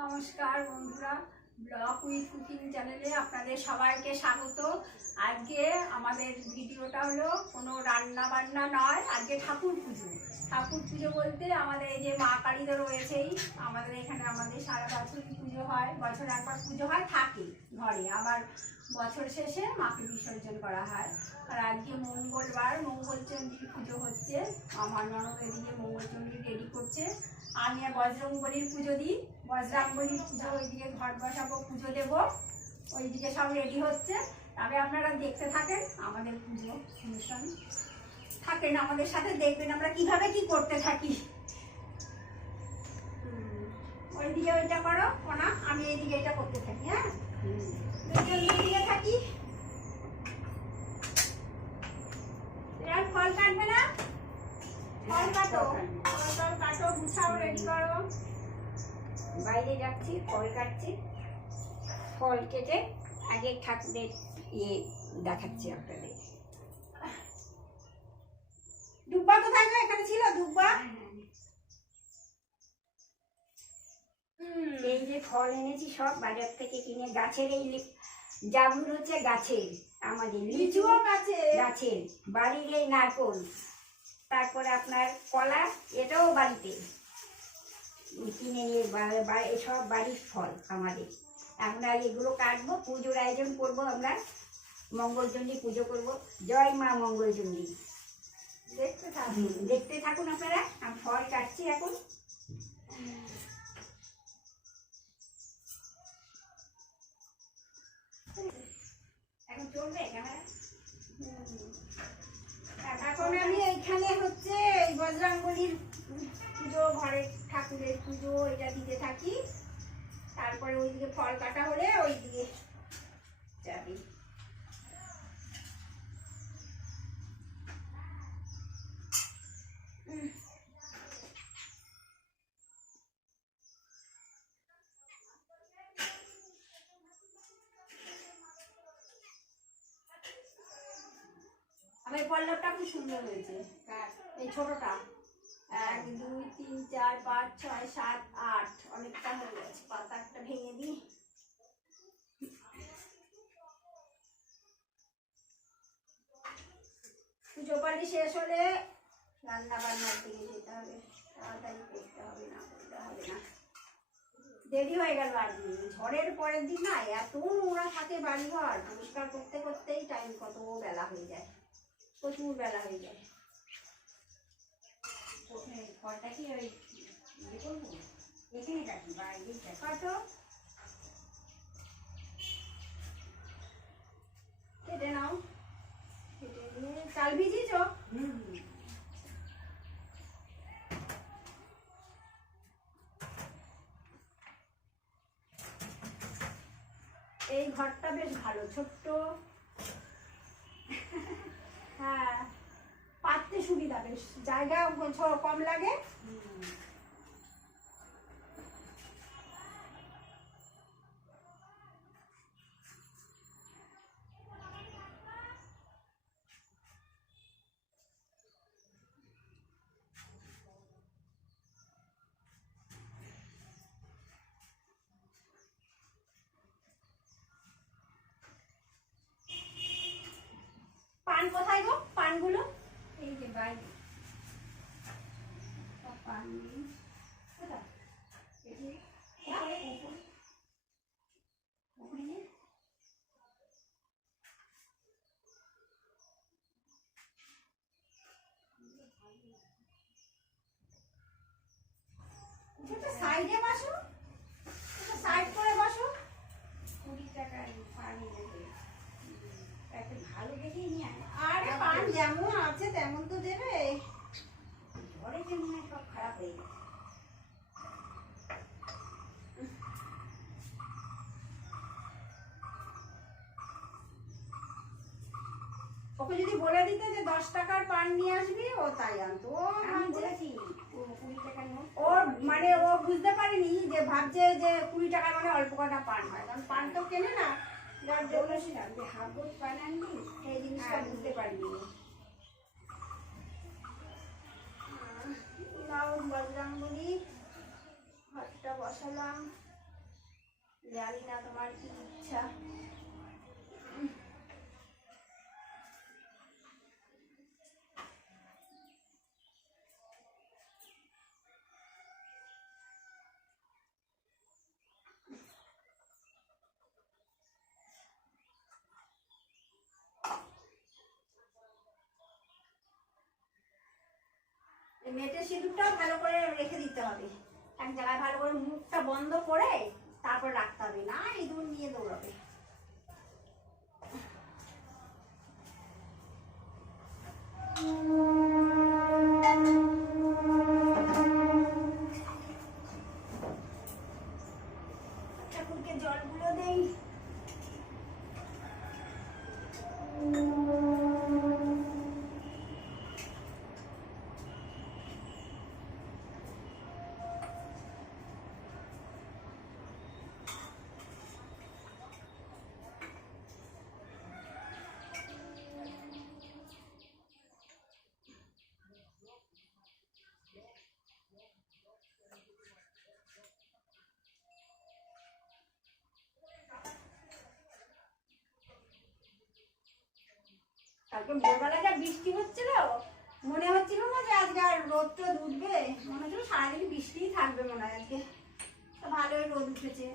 নমস্কার বন্ধুরা, blog with cooking চ্যানেলে আপনাদের সবাইকে স্বাগত। আজকে আমাদের ভিডিওটা হলো কোনো রান্না বান্না নয়, আজকে ঠাকুর পুজো। ঠাকুর পুজো বলতে আমাদের এই যে মা কালী তো রয়েছেই, আমাদের এখানে আমাদের সারা বছরই পুজো হয়, বছর একবার পুজো হয় থাকে ঘরে, আবার বছর শেষে মাকে বিসর্জন করা হয়। আর আজকে মঙ্গলবার, মঙ্গলচণ্ডীর পুজো হচ্ছে। আমার ননদ এদিকে মঙ্গলচণ্ডী রেডি করছে। আমি বজরংবলীর পুজো দিই, বজরংবলীর পুজো ওইদিকে ঘর বসাবো, পুজো দেবো, ওইদিকে সব রেডি হচ্ছে। তবে আপনারা দেখতে থাকেন আমাদের পুজো অনুষ্ঠান, থাকেন আমাদের সাথে, দেখবেন আমরা কিভাবে কি করতে থাকি। ওইদিকে ওইটা করো না, আমি এইদিকে এটা করতে থাকি। হ্যাঁ, দুইদিকে থাকি। ফল কাটবে না, ফল কাটো, ফল কাটো, গুছাও, রেডি করো। বাইরে যাচ্ছি, ফল কাটছি, ফল কেটে আগে ঠাকুরের দেখাচ্ছি আপনাদের। দুব্বা কোথায় গো? এখানে ছিল দুব্বা। এই যে ফল এনেছি সব বাজার থেকে কিনে, গাছের এই জামরুল হচ্ছে গাছের, আমাদের লিচুও গাছের, বাড়ির এই নারকোল, তারপরে আপনার কলা, এটাও বাড়িতে কিনে নিয়ে, সব বাড়ির ফল আমাদের। আমরা এগুলো কাটবো, পুজোর আয়োজন করব, আমরা মঙ্গলচণ্ডী পুজো করব। জয় মা মঙ্গলচণ্ডী। দেখতে থাকুন আপনারা। আমি ফল কাটছি এখন। এখন চলবে ক্যামেরা। এখন আমি এইখানে হচ্ছে এই বজরংবলীর পুজো, ঘরে ঠাকুরের পুজো, এটা দিতে থাকি। তারপরে ওইদিকে ফল কাটা হলে ওইদিকে যাবে। আমার এই পল্লবটা খুব সুন্দর হয়েছে, এই ছোটটা। 1 2 3 4 5 6 7 8, অনেকটা হয়ে গেছে। পাতা একটা ভেঙে দিই। পুজো পালি শেষ হলে রান্না বান্নার দিকে যেতে হবে, তাড়াতাড়ি করতে হবে, না করতে হবে না। দেরি হয়ে গেল আজকে, ঝড়ের পরের দিন না এত নোংরা থাকে বাড়িঘর, পরিষ্কার করতে করতেই টাইম কত বেলা হয়ে যায়, প্রচুর বেলা হয়ে যায়। ফলটা কি ওই ইয়ে করবো, এখানে রাখি বাইরে কাটো, কেটে নাও, কেটে নিয়ে চাল ভিজিয়েছ? এই ঘরটা বেশ ভালো, ছোট্ট। হ্যাঁ, পাততে সুবিধা, বেশ জায়গা কম লাগে। পান কোথায় গো? পানগুলো এই যে বাইরে পান কোথায়? সাইডে বসো, সাইড করে বসো। 20 টাকার পান নেবে, একটা ভালো দেখেই নিয়ে আয়। আরে পান যেমন আছে তেমন তো দেবে। ঘরে যে মনে হয় সব খারাপ হয়ে গেছে। ওকে যদি বলে দিতে যে 10 টাকার পান নিয়ে আসবি, ও তাই আনতো। আমি বলেছি 20 টাকার নোট। ওর মানে ও বুঝতে পারেনি যে, ভাবছে যে 20 টাকার মানে অল্প কটা পান হয়, কারণ পান তো কেনে না। যার জন্য বলেছিলাম যে হাফ পান আনবি, সেই জিনিসটা বুঝতে পারিনি। নাও বজরংবলী, ঘরটা বসালাম। জানি না তোমার কি ইচ্ছা। মেটে সিঁদুরটাও ভালো করে রেখে দিতে হবে, এক জায়গায় ভালো করে মুখটা বন্ধ করে তারপর রাখতে হবে, না ইঁদুর নিয়ে দৌড়াবে। ঠাকুরকে জলগুলো দেই। কালকে ভোরবেলা যা বৃষ্টি হচ্ছিল, মনে হচ্ছিল না যে আজকে আর রোদটা উঠবে, মনে হচ্ছিল সারাদিন বৃষ্টিই থাকবে মনে হয় আজকে। তো ভালোই রোদ উঠেছে।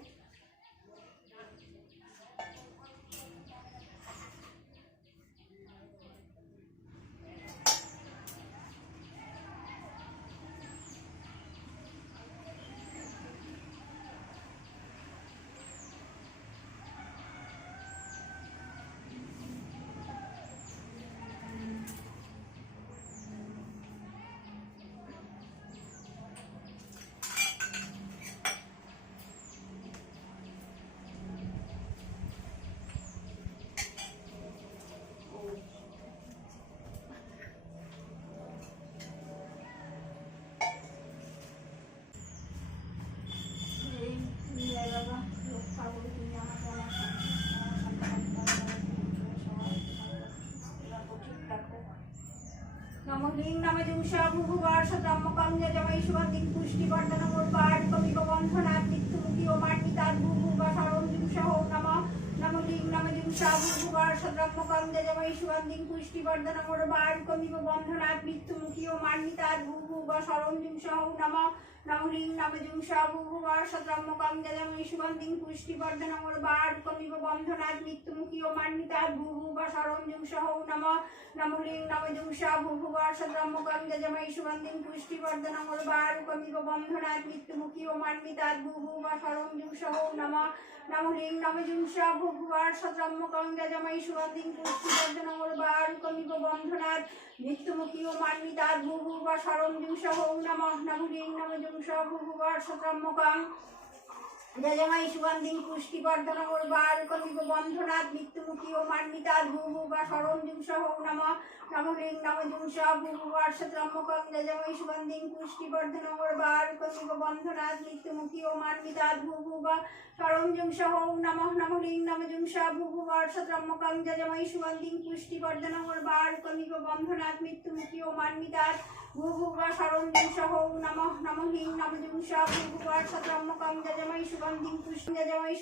নমো লিং নামে জুংসা ভুভুবার সদ্রম্মকং যজমৈ সুগন্ধিং পুষ্টিবর্ধনং উর্বারুকমিব বন্ধনাৎ মৃত্যুমুখী ও মার্মিতাৎ ভুভুবা সরং জুংসা ওম নমঃ। নমো লিং নামে জুংসা ভুভুবার সদ্রম্মকং যজমৈ সুগন্ধিং পুষ্টিবর্ধনং উর্বারুকমিব বন্ধনাৎ মৃত্যুমুখী ও মার্মিতাৎ ভুভুবা সরং জুংসা ওম নমঃ। নমো লিং নামে জুংসা ভুভুবার সদ্রম্মকং যজমৈ সুগন্ধিং পুষ্টিবর্ধনং উর্বারুকমিব বন্ধনাৎ মৃত্যুমুখী ও মার্মিতাৎ ভুভুবা সরং জুংসা ওম নমঃ। নমো লিং নামে জুংসা ভুভুবার সদ্রম্মকং যজমৈ সুগন্ধিং পুষ্টিবর্ধনং উর্বারুকমিব বন্ধনাৎ মৃত্যুমুখী ও মার্মিতাৎ ভুভুবা সরং জুংসা ওম নমঃ। নমো লিং নামে জুংসা ভুভুবার সদ্রম্মকং যজমৈ সুগন্ধিং পুষ্টিবর্ধনং উর্বারুকমিব বন্ধনাৎ মৃত্যুমুখী ও মার্মিতাৎ ভুভুবা সরং জুংসা ওম নমঃ। নমো লিং নামে জুংসা ভুভুবার সদ্রম্মকং যজমৈ সুগন্ধিং পুষ্টিবর্ধনং উর্বারুকমিব বন্ধনাৎ মৃত্যুমুখী ও মার্মিতাৎ ভুভুবা সরং জুংসা ওম নমঃ। নমো লিং নামে জুংসা ভুভুবার সদ্রম্মকং যজমৈ সুগন্ধিং পুষ্টিবর্ধনং উর্বারুকমিব বন্ধনাৎ মৃত্যুমুখী ও মার্মিতাৎ ভুভুবা সরং জুংসা ওম নমঃ। নমো লিং নামে জুংসা ভুভুবার সদ্রম্মকং যজমৈ সুগন্ধিং পুষ্টিবর্ধনং উর্বারুকমিব বন্ধনাৎ মৃত্যুমুখী ও মার্মিতাৎ ভুভুবা সরং জুংসা ওম নমঃ। নমো লিং নামে জুংসা ভুভুবার সদ্রম্মকং যজমৈ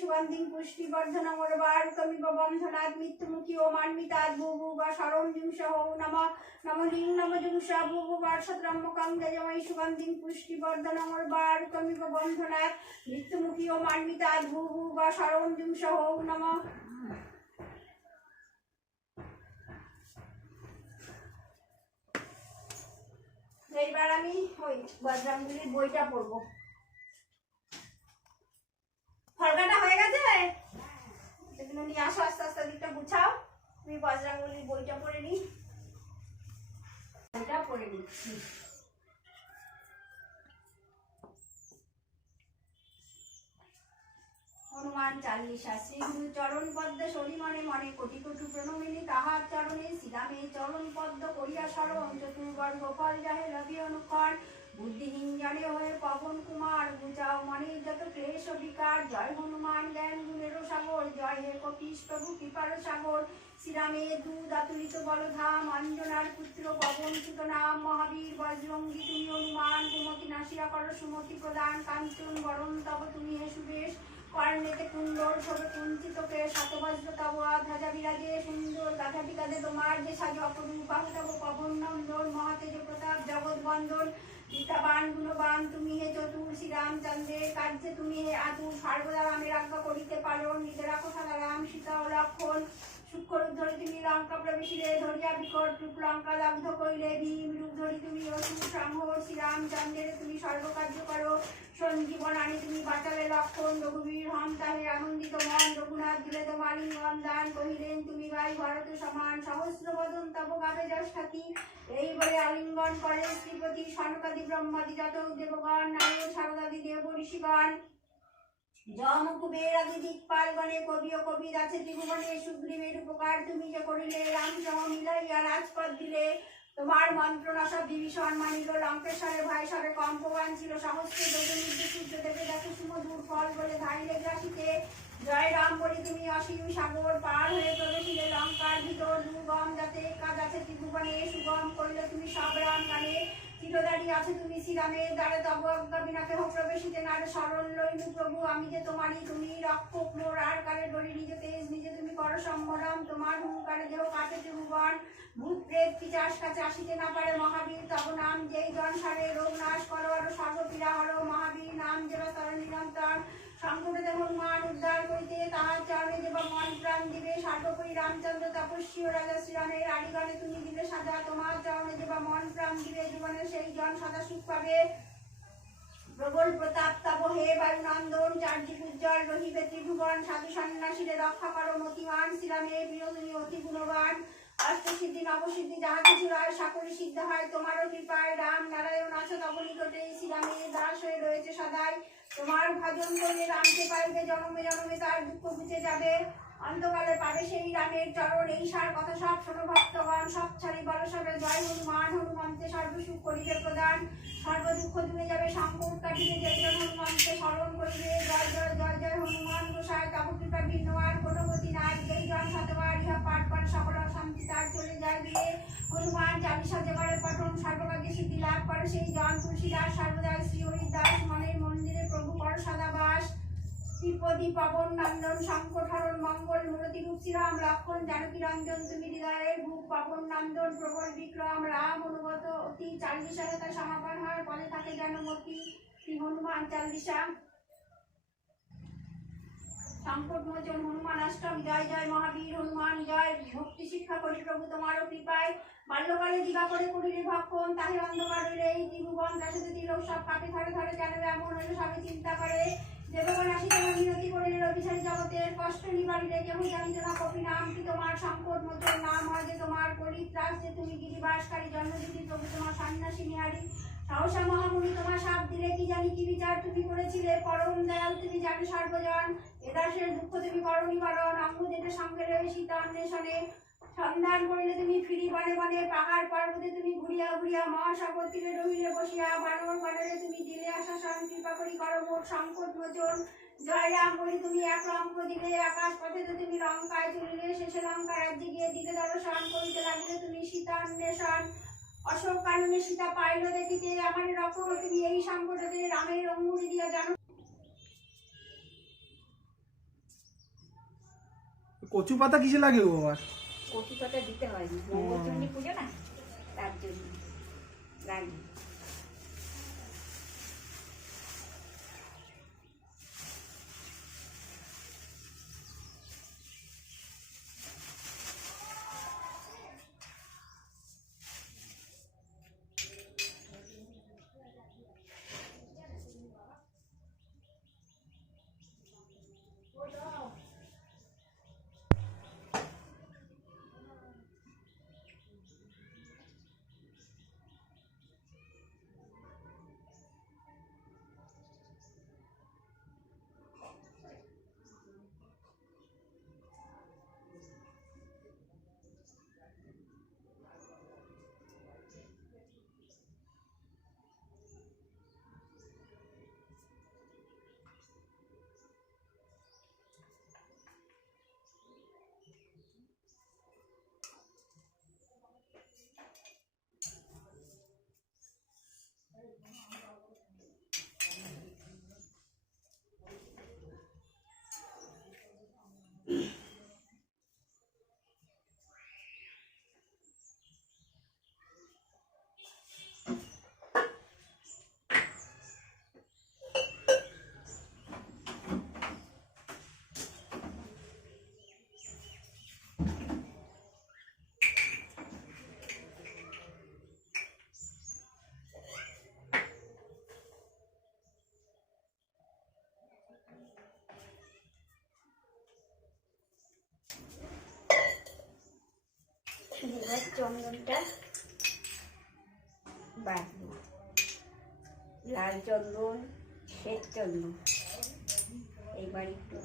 সুগন্ধিং পুষ্টিবর্ধনং উর্বারুকমিব বন্ধনাৎ মৃত্যুমুখী ও মার্মিতাৎ ভুভুবা সরং জুংসা ওম নমঃ। নমো লিং নামে জুংসা ভুভুবার সদ্রম্মকং যজমৈ সুগন্ধিং পুষ্টিবর্ধনং উর্বারুকমিব বন্ধনাৎ মৃত্যুমুখী ও মার্মিতাৎ ভুভুবা সরং জুংসা ওম নমঃ। এইবার আমি ওই বজরঙ্গবলীর বইটা পড়বো। ফলকাটা হয়ে গেছে, সেগুলো নিয়ে আসো, আস্তে আস্তে দিকটা গুছাও। তুমি বজরঙ্গবলীর বইটা পড়ে নি, বইটা পড়ে নিচ্ছি। হনুমান চালিশা। শ্রী গুরু চরণ পদ্মে শনি মনে মনে কোটি কোটি প্রণমিনী তাহার চরণে শ্রীরামে চরণ পদ্ম করিয়া স্মরণ চতুর্বর্গ ফল যাহে রবি অনুকর বুদ্ধিহীন জনে হয়ে পবন কুমার বুঝাও মনে যত ক্লেশ বিকার। জয় হনুমান জ্ঞান গুণের সাগর, জয় হে কপিশ প্রভু কৃপার সাগর। শ্রীরামের দুধ আতুলিত বলধাম, অঞ্জনার পুত্র পবন সুত নাম। মহাবীর বজরঙ্গী তুমি হনুমান, কুমতি নাশিয়া কর সুমতি প্রদান। কাঞ্চন বরণ তব তুমি হে সুবেশ, কর্ণ নেতে কুণ্ডল সবে কুঞ্চিতকে শতবজ্র তব ধ্বজা বিরাজে সুন্দর গাথাটি কাঁধে তোমার যে সাজে অপরূপ বাহু তব পবন নন্দন মহাতেজ প্রতাপ জগৎ বন্দন গীতাবান গুণবান তুমি হে চতুর শ্রীরামচন্দ্রের কার্যে তুমি হে আতুর সর্বদা রামের আজ্ঞা করিতে পালন নিজে রাখো সদা রাম সীতা ও লক্ষণ সূক্ষ্ম রূপ ধরে তুমি লঙ্কা প্রবেশিলে ধরিয়া বিকট রূপ লঙ্কা দগ্ধ কইলে ভীম রূপ ধরি তুমি অসুর সংহর শ্রীরামচন্দ্রের তুমি সর্বকার্য করো সঞ্জীবন আনি তুমি বাঁচালে লক্ষণ রঘুবীর হন তাহে আনন্দিত মন রঘুনাথ দিলে তোমার লিঙ্গন দান কহিলেন তুমি ভাই ভারত সমান সহস্র বদন তব গাবে যষ্ঠাতি এই বলে আলিঙ্গন করে শ্রীপতি সনকাদি ব্রহ্মাদি যত দেবগণ নারদ সারদাদি দেব ঋষিগণ যম কুবের আদি দিকপালগণে কবি ও কবির আছে ত্রিভুবনে সুগ্রীবের উপকার তুমি যে করিলে রাম সহ মিলাইয়া রাজপথ দিলে তোমার মন্ত্রণা সব বিভীষণ মানিল লঙ্কেশ্বরে ভাই সবে কম্পবান ছিল সহস্র যোগনির্দে সূর্য দেবে দেখো সুমধুর ফল বলে ধাইলে গ্রাসিতে জয় রাম বলি তুমি অসীম সাগর পার হয়ে প্রবেশিলে লঙ্কার ভিতর দুর্গম যাতে কাজ আছে ত্রিভুবনে সুগম করিলে তুমি সব রাম গানে চিরদারি আছে তুমি শ্রীরামের দ্বারে তব অজ্ঞা বিনা কেহ প্রবেশিতে নারে শরণ লইলু প্রভু আমি যে তোমারই তুমি রক্ষক মোর আর কারে ডরি নিজে তেজ নিজে তুমি করো সম্বরম তোমার হুঙ্কারে দেহ কাটে ত্রিভুবন ভূত প্রেত পিচাস কাছে আসিতে না পারে মহাবীর তব নাম যেই জন সারে রোগ নাশ করো আর সর্বপীড়া হরো মহাবীর নাম যেবা তর নিরন্তর সংকটে দেহ মান উদ্ধার করিতে তাহার চরণে দেবা মন প্রাণ দিবে সর্বোপরি রামচন্দ্র তপস্বী ও রাজা শ্রীরামের আড়িগণে তুমি দিলে সাজা তোমার চরণে দেবা মন প্রাণ দিবে জীবনে সেই জন সদা সুখ পাবে প্রবল প্রতাপ তব হে বায়ুনন্দন চারদিক উজ্জ্বল রহিবে ত্রিভুবন সাধু সন্ন্যাসীরে রক্ষা করো মতিমান শ্রীরামের প্রিয় তুমি অতি গুণবান অষ্টসিদ্ধি নবসিদ্ধি যাহা কিছু হয় সকলে সিদ্ধ হয় তোমারও কৃপায় রাম নারায়ণ আছো তব নিকটে শ্রীরামের দাস হয়ে রয়েছে সদাই তোমার ভজন করলে রামকে পাইবে জনমে জনমে তার দুঃখ ঘুচে যাবে অন্তকালে পাবে সেই রামের চরণ এই সার কথা সব শোনো ভক্তগণ সব ছাড়ি বলো সবে জয় হনুমান হনুমন্তে সর্বসুখ করিবে প্রদান সর্ব দুঃখ দূরে যাবে সংকট কাটিবে যেজন হনুমন্তে স্মরণ করিবে জয় জয় জয় জয় হনুমান গোসাই তব কৃপা ভিন্ন আর কোনো গতি নাই যেই জন শতবার ইহা পাঠ করে সকল শান্তি তার চলে যায় দিয়ে হনুমান চালিশা যেবারে পঠন সর্বকার্যে সিদ্ধি লাভ করে সেই জন তুলসীদাস সর্বদা শ্রী হরিদাস মনের মন্দিরে প্রভু কর সদাবাস ত্রিপদী পবন নন্দন শঙ্কর হরণ মঙ্গল মূরতি রূপ শ্রীরাম লক্ষণ জানকী রঞ্জন তুমি হৃদয়ের ভূপ পবন নন্দন প্রবল বিক্রম রাম অনুগত অতি চালিশা তার সমাপন হয় পদে থাকে যেন মতি শ্রী হনুমান চালিশা সংকট মোচন হনুমান অষ্টম জয় জয় মহাবীর হনুমান জয় ভক্তি শিক্ষা করি প্রভু তোমারও কৃপায় বাল্যকালে দিবা করে করিলে ভক্ষণ তাহে অন্ধকার হইলে এই ত্রিভুবন দাসে তিলক সব পাপে ধরে ধরে কেন এমন হইলে সবাই চিন্তা করে দেবগণ আসিতে মিনতি করিলে অভিচারী জগতের কষ্ট নিবারিলে কেহ জানিত না কপি নাম কি তোমার সংকট মোচন নাম হয় যে তোমার পরিত্রাস যে তুমি গিরিবাসকারী জন্মজ্যোতি প্রভু তোমার সন্ন্যাসী নিহারী সাহসা মহামুনি তোমার সাপ দিলে কি জানি কি বিচার তুমি করেছিলে পরম দয়াল তুমি জানো সর্বজন এদাসের দুঃখ তুমি করো নিবারণ অঙ্গ দেবে সঙ্গে রয়ে সীতা অন্বেষণে সন্ধান করিলে তুমি ফিরি বনে বনে পাহাড় পর্বতে তুমি ঘুরিয়া ঘুরিয়া মহাসাগর তীরে রহিলে বসিয়া বানর বানরে তুমি দিলে আশাসন কৃপা করি করো মোট সংকট মোচন জয় রাম বলি তুমি এক রঙ্গ দিলে আকাশ পথে তুমি লঙ্কায় চলিলে শেষে লঙ্কা রাজ্যে গিয়ে দিলে দর্শন করিতে লাগিলে তুমি সীতা অন্বেষণ অশোক কাননে সীতা পাইল দেখিতে আমার রক্ষক তুমি এই সংকটে রামের অঙ্গুলি দিয়া জানো কচু পাতা কিসে লাগে গো আবার কচু পাতা দিতে হয় মঙ্গলচণ্ডী পুজো না তার জন্য লাগে এবার চন্দনটা বাটবো, লাল চন্দন, শ্বেত চন্দন। এইবার একটু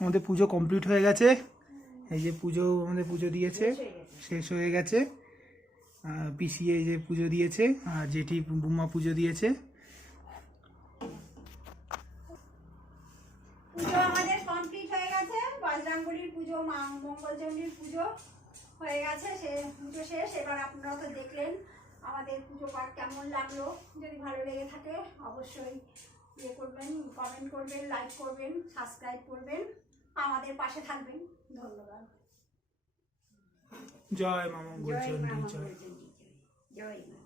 আমাদের পুজো কমপ্লিট হয়ে গেছে। এই যে পুজো আমাদের পুজো দিয়েছে, শেষ হয়ে গেছে। পিসি এই যে পুজো দিয়েছে, আর জেঠি বুম্মা পুজো দিয়েছে। পুজো আমাদের কমপ্লিট হয়ে গেছে। বজরংবলীর পুজো, মা মঙ্গলচণ্ডীর পুজো হয়ে গেছে, সে পুজো শেষ। এবার আপনারা তো দেখলেন আমাদের পুজো পাঠ কেমন লাগলো। যদি ভালো লেগে থাকে অবশ্যই ইয়ে করবেন, কমেন্ট করবেন, লাইক করবেন, সাবস্ক্রাইব করবেন, আমাদের পাশে থাকবেন। ধন্যবাদ। জয় মা মঙ্গলচণ্ডী, জয় মা জয়। মঙ্গলচণ্ডী, জয় মা।